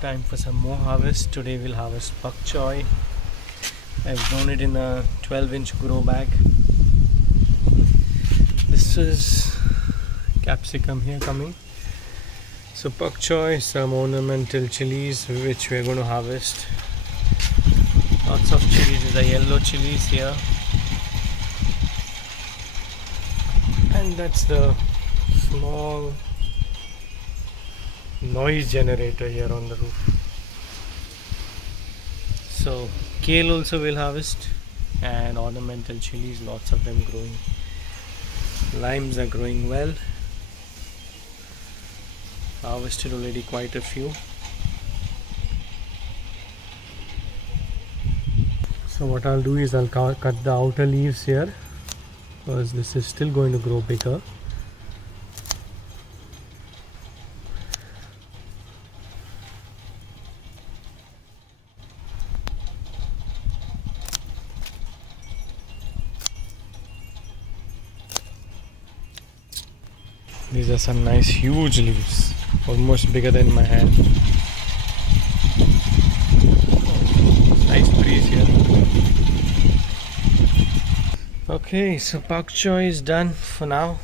time for some more harvest. Today we'll harvest Bok Choy. I've grown it in a 12-inch grow bag. This is capsicum here coming. So Bok Choy, some ornamental chilies which we're going to harvest. Lots of chilies. These are yellow chilies here. And that's the small noise generator here on the roof. So kale also will harvest, and ornamental chilies, lots of them growing. Limes are growing well. Harvested already quite a few. So what I'll do is I'll cut the outer leaves here, because this is still going to grow bigger. These are some nice huge leaves, almost bigger than my hand. Nice breeze here. Okay, so Bok Choy is done for now.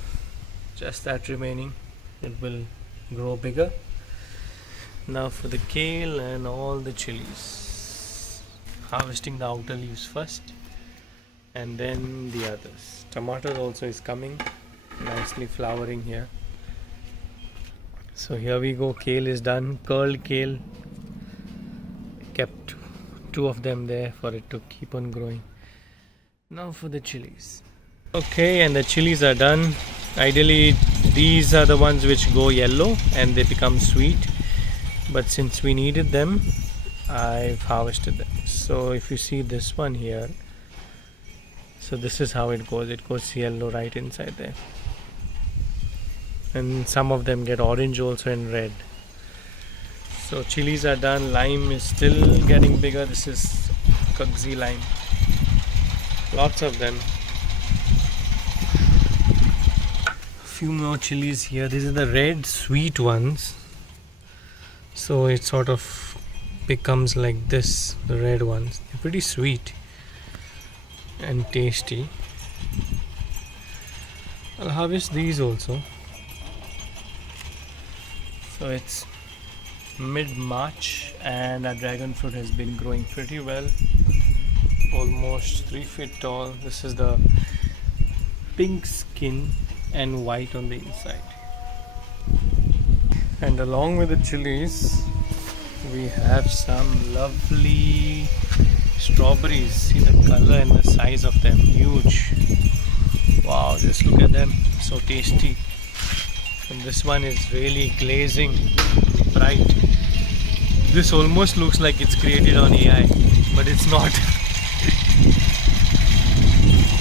Just that remaining. It will grow bigger. Now for the kale and all the chilies. Harvesting the outer leaves first, and then the others. Tomato also is coming. Nicely flowering here. So here we go. Kale is done. Curled kale. Kept two of them there for it to keep on growing. Now for the chilies. Okay, and the chilies are done. Ideally these are the ones which go yellow and they become sweet, but since we needed them, I've harvested them. So if you see this one here, so this is how it goes yellow right inside there. And some of them get orange also and red. So chilies are done. Lime is still getting bigger. This is Kagzi lime. Lots of them. A few more chilies here. These are the red sweet ones. So it sort of becomes like this, the red ones. They're pretty sweet and tasty. I'll harvest these also. So it's mid-March and our dragon fruit has been growing pretty well, almost 3 feet tall. This is the pink skin and white on the inside. And along with the chilies, we have some lovely strawberries. See the color and the size of them, huge. Wow, just look at them, so tasty. And this one is really glazing bright. This almost looks like it's created on AI, but it's not.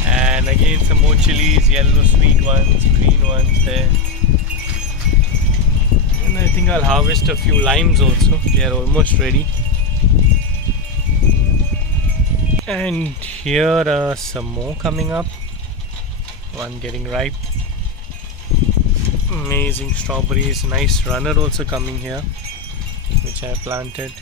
And again some more chilies, yellow sweet ones, green ones there. And I think I'll harvest a few limes also. They are almost ready. And here are some more coming up. One getting ripe. Amazing strawberries. Nice runner also coming here, which I planted.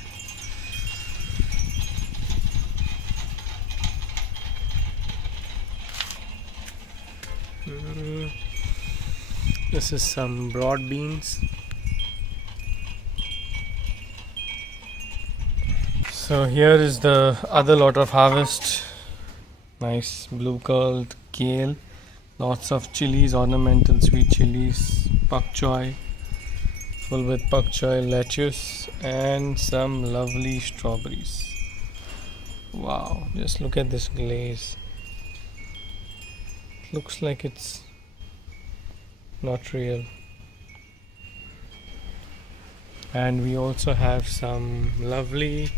This is some broad beans. So here is the other lot of harvest. Nice blue curled kale. Lots of chilies, ornamental sweet chilies, Bok Choy, full with Bok Choy, lettuce, and some lovely strawberries. Wow, just look at this glaze. Looks like it's not real. And we also have some lovely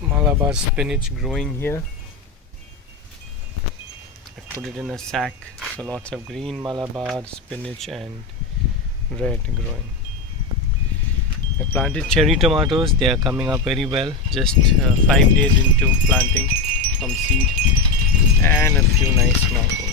Malabar spinach growing here. Put it in a sack, so lots of green Malabar spinach and red growing. I planted cherry tomatoes. They are coming up very well, just 5 days into planting from seed, and a few nice mangoes.